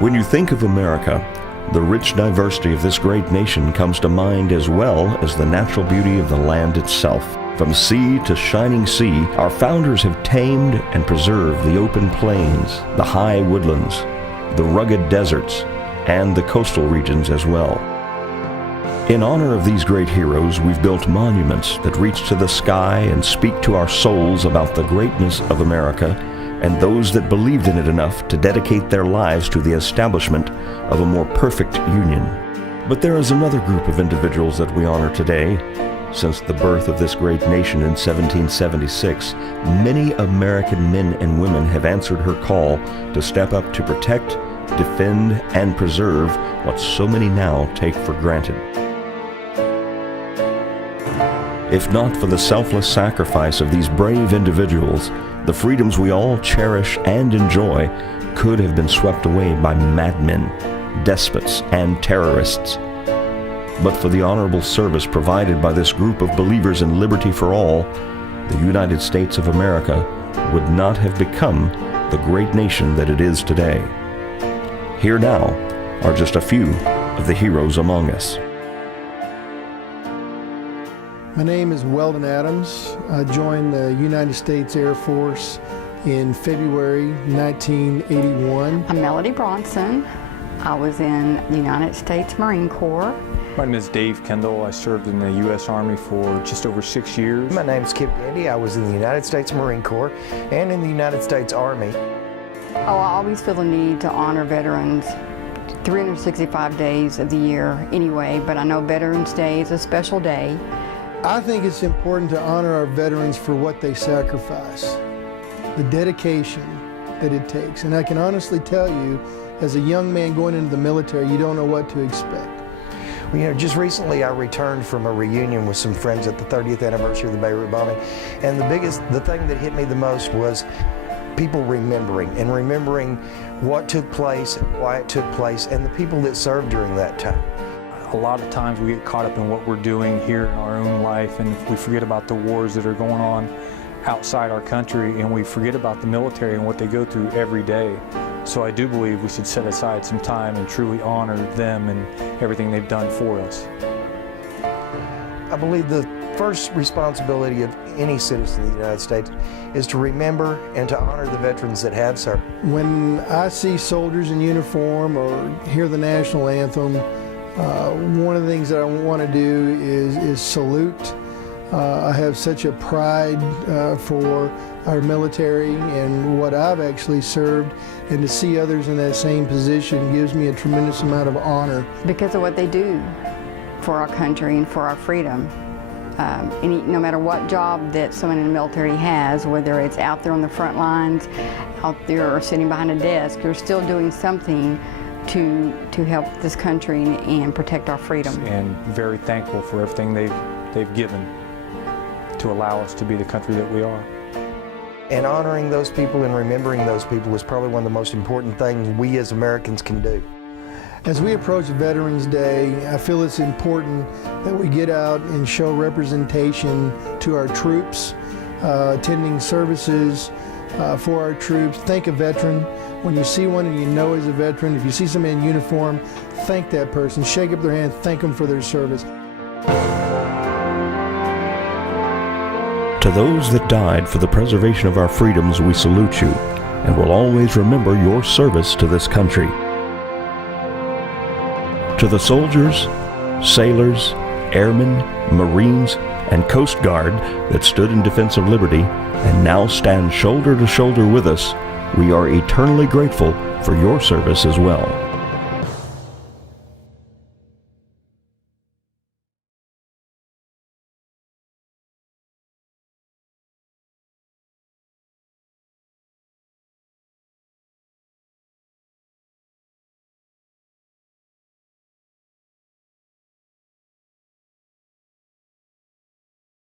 When you think of America, the rich diversity of this great nation comes to mind, as well as the natural beauty of the land itself. From sea to shining sea, our founders have tamed and preserved the open plains, the high woodlands, the rugged deserts, and the coastal regions as well. In honor of these great heroes, we've built monuments that reach to the sky and speak to our souls about the greatness of America and those that believed in it enough to dedicate their lives to the establishment of a more perfect union. But there is another group of individuals that we honor today. Since the birth of this great nation in 1776, many American men and women have answered her call to step up to protect, defend, and preserve what so many now take for granted. If not for the selfless sacrifice of these brave individuals, the freedoms we all cherish and enjoy could have been swept away by madmen, despots, and terrorists. But for the honorable service provided by this group of believers in liberty for all, the United States of America would not have become the great nation that it is today. Here now are just a few of the heroes among us. My name is Weldon Adams. I joined the United States Air Force in February 1981. I'm Melody Bronson. I was in the United States Marine Corps. My name is Dave Kendall. I served in the U.S. Army for just over 6 years. My name is Kip Gandy. I was in the United States Marine Corps and in the United States Army. Oh, I always feel the need to honor veterans 365 days of the year anyway, but I know Veterans Day is a special day. I think it's important to honor our veterans for what they sacrifice, the dedication that it takes. And I can honestly tell you, as a young man going into the military, you don't know what to expect. Well, you know, just recently I returned from a reunion with some friends at the 30th anniversary of the Beirut bombing, and the thing that hit me the most was people remembering what took place, why it took place, and the people that served during that time. A lot of times we get caught up in what we're doing here in our own life, and we forget about the wars that are going on outside our country, and we forget about the military and what they go through every day. So I do believe we should set aside some time and truly honor them and everything they've done for us. I believe the first responsibility of any citizen of the United States is to remember and to honor the veterans that have served. When I see soldiers in uniform or hear the national anthem, one of the things that I want to do is salute. I have such a pride for our military and what I've actually served, and to see others in that same position gives me a tremendous amount of honor. Because of what they do for our country and for our freedom. No matter what job that someone in the military has, whether it's out there on the front lines, out there or sitting behind a desk, you're still doing something to help this country and protect our freedom. And very thankful for everything they've given to allow us to be the country that we are. And honoring those people and remembering those people is probably one of the most important things we as Americans can do. As we approach Veterans Day, I feel it's important that we get out and show representation to our troops, attending services for our troops. Thank a veteran. When you see one and you know he's a veteran, if you see somebody in uniform, thank that person. Shake up their hand, thank them for their service. To those that died for the preservation of our freedoms, we salute you and will always remember your service to this country. To the soldiers, sailors, airmen, Marines, and Coast Guard that stood in defense of liberty and now stand shoulder to shoulder with us, we are eternally grateful for your service as well.